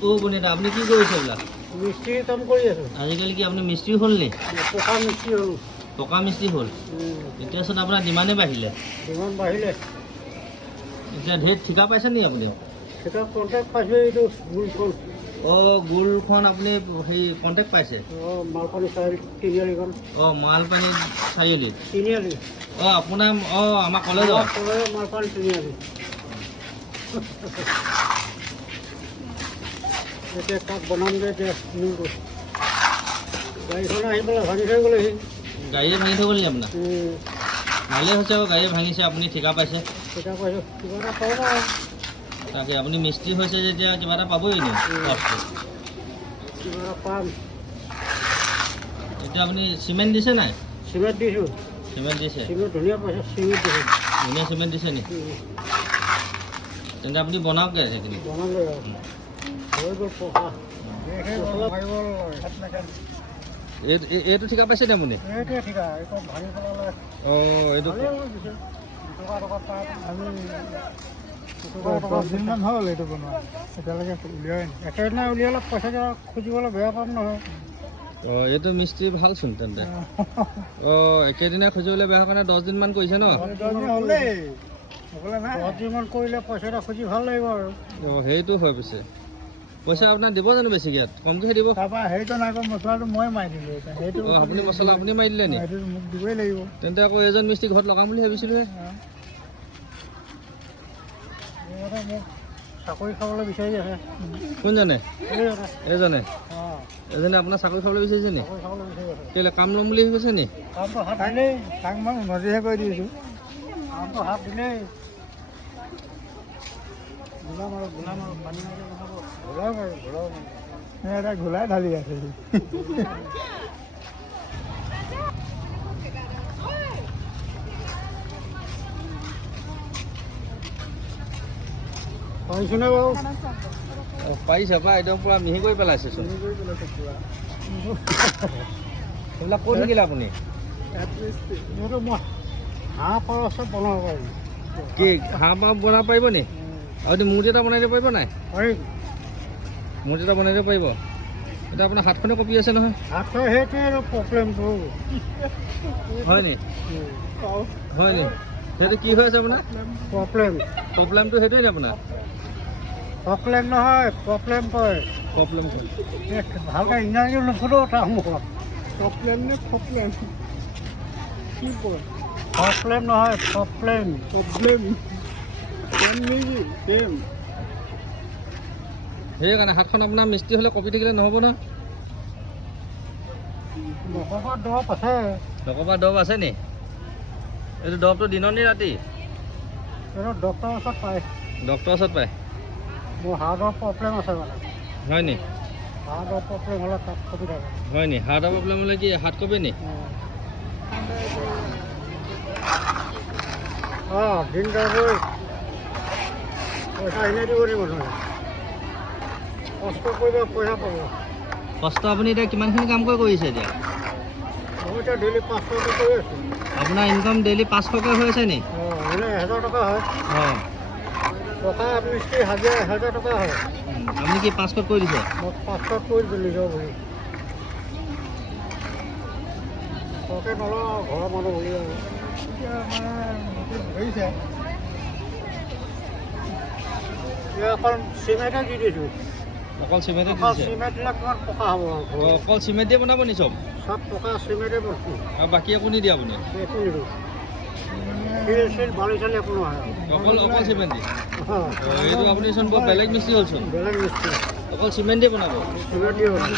বনিতা আপুনি কি কৰিছে এইবিলাক? মিস্ত্ৰী কাম কৰি আছোঁ। আজিকালি কি আপুনি মিস্ত্ৰী হ'ল নি? পকা মিস্ত্ৰী হ'ল। পকা মিস্ত্ৰী হ'ল? এতিয়াচোন আপোনাৰ ডিমাণ্ডে বাঢ়িলে। ডিমাণ্ড বাঢ়িলে। এতিয়া ঢেৰ ঠিকা পাইছে নি আপুনি? ঠিকা কণ্ট্ৰেক্ট পাইছোঁ এইটো গুলখন। গোলখন আপুনি হেৰি কণ্টেক্ট পাইছে? মালপানী চাৰিআলি তিনিআলিখন। মালপানী চাৰিআলিত? তিনিআলি। আপোনাৰ আমাৰ কলেজত? কলেজৰ মালপানী তিনিআলি। এতিয়া তাক বনামগৈ এতিয়া গাড়ীখন আহি পেলাই ভাঙি থৈ গ'লেহি। গাড়ীয়ে ভাঙি থৈ গ'ল নি আপোনাৰ? ভালেই হৈছে আকৌ গাড়ীয়ে ভাঙিছে, আপুনি ঠিকা পাইছে। ঠিকা পাইছোঁ, কিবা এটা পাব আৰু। তাকে আপুনি মিস্ত্ৰী হৈছে যেতিয়া কিবা এটা পাবই নি? কিবা এটা পাম। এতিয়া আপুনি চিমেণ্ট দিছে নাই? চিমেণ্ট দিছোঁ। চিমেণ্ট দিছে? চিমেণ্ট ধুনীয়া পাইছে, চিমেণ্ট দিছোঁ। ধুনীয়া চিমেণ্ট দিছে নি? তেন্তে আপুনি বনাওকগৈ সেইখিনি। বনামগৈ আৰু। হৈ গ'ল পকা। এইটো ঠিকা পাইছে নি আপুনি? এইটোৱে ঠিকা, এইটো ভাঙি পেলালে। এইটো $10 দিনমান হ'ল এইটো বনোৱা, এতিয়ালৈকে উলিয়াই নাই। একেদিনাই উলিয়ালে পইচাটো খুজিবলৈ বেয়া পাম নহয়। এইটো মিস্ত্ৰী ভালচোন তেন্তে। একেদিনাই খুজিবলৈ বেয়া কাৰণে 10 দিনমান কৰিছে ন? 10 দিনমান কৰিলে পইচাটো খুজি ভাল লাগিব আৰু। সেইটো হয় পিছে। পইচা আপোনাৰ দিব জানো বেছিকৈ ইয়াত? কমকৈ দিব? তাৰপৰা সেইটো নাই আকৌ মছলাটো মই মাৰি দিলোঁ এতিয়া। সেইটো আপুনি মছলা আপুনি মাৰি দিলে নি? সেইটো মোক দিবই লাগিব। তেন্তে আকৌ এজন মিস্ত্ৰী ঘৰত লগাম বুলি ভাবিছিলোঁহে। মোক চাকৰি খাবলৈ বিচাৰি আছে। কোনজনে? এজনে আপোনাৰ চাকৰি খাবলৈ বিচাৰিছে নি? চাকৰি খাবলৈ বিচাৰি আছে। কেলৈ কাম ল'ম বুলি ভাবিছে নি? কামটো হাত দিলেই, তাক মই উন্নতিহে কৰি দিছোঁ। কামটো হাত দিলেই ঘোলাম আৰু পানী মাৰিলে নহ'ব। ঘোলাম আৰু এটা ঘোলাই ঢালি আছে। পাৰিছেনে বাৰু? পাৰিছে পাই, একদম পূৰা মিহি কৰি পেলাইছেচোন। সেইবিলাক ক'ত শিকিলে আপুনি? এইটো মই হাঁহ পাৰ চব বনাব পাৰিম। কি হাঁহ পাৰ বনাব পাৰিব নি? আপুনি মূৰ্তি এটা বনাই দিব পাৰিব নাই? পাৰিম। মূৰ্তি এটা বনাই দিব পাৰিব? এতিয়া আপোনাৰ হাতখনে কঁপি আছে নহয়। হাতৰ সেইটোৱে আৰু প্ৰব্লেমটো। হয় নি? হয় নি? সেইটো কি হৈ আছে আপোনাৰ? প্ৰব্লেমটো সেইটোৱে নি আপোনাৰ? প্ৰব্লেম নহয়, প্ৰব্লেম কয়। প্ৰব্লেম কয়? ভালকৈ ইংৰাজী নুসুধো তাৰ মুখত। প্ৰব্লেম নে প্ৰব্লেম? কি কয়? প্ৰব্লেম নহয়, প্ৰব্লেম। সেইকাৰণে হাতখন আপোনাৰ মিস্ত্ৰী হ'লে কঁপি থাকিলে নহ'ব নহয়। নক'বা দৰৱ আছে। নক'বা দৰৱ আছে নি? এইটো দৰৱটো দিনৰ নি ৰাতি? এইটো ডক্টৰৰ ওচৰত পায়। ডক্টৰৰ ওচৰত পায়? মোৰ হাৰ্টৰ প্ৰব্লেম আছে মানে। হয় নি? হাৰ্টৰ প্ৰব্লেম হ'লে তাত কপি থাকে। হয় নি? হাৰ্টৰ প্ৰব্লেম হ'লে কি হাত কঁপে নি? দিন যাবই পইচা এনেই দিব লাগিব নহয়। কষ্ট কৰিব পইচা পাব। কষ্ট আপুনি এতিয়া কিমানখিনি কাম কৰিছে এতিয়া? মই এতিয়া ডেইলি 500কৈ কৰি আছোঁ। আপোনাৰ ইনকাম ডেইলি 500কৈ হৈ আছে নি? এনে 1000 টকা হয়। টকা মিস্ত্ৰী হাজিৰা 1000 টকা হয়। আপুনি কি 500 কৰি দিছে? মই 500 কৰি দিলোঁ নিজৰ বুলি। সৰহকৈ নলওঁ ঘৰৰ মানুহ বুলি আৰু। এতিয়া মানে ধৰিছে। এতিয়া অকল চিমেণ্টে দি দিছোঁ। অকল চিমেণ্টে অকল দিছে? চিমেণ্ট দিলে কিমান পকা হ'ব আৰু? অকল চিমেণ্ট দিয়ে বনাব নি চব? চব পকা চিমেণ্টে বস্তু। আৰু বাকী একো নিদিয়ে আপুনি? একো নিদিওঁ। শিল চিল বালি চালি একো নহয়। অকল চিমেণ্ট দিয়ে? এইটো আপুনি চোন বৰ বেলেগ মিস্ত্ৰী হ'লচোন। বেলেগ মিস্ত্ৰী। অকল চিমেণ্ট দিয়ে বনাব? চিমেণ্ট দিয়ে বনাব।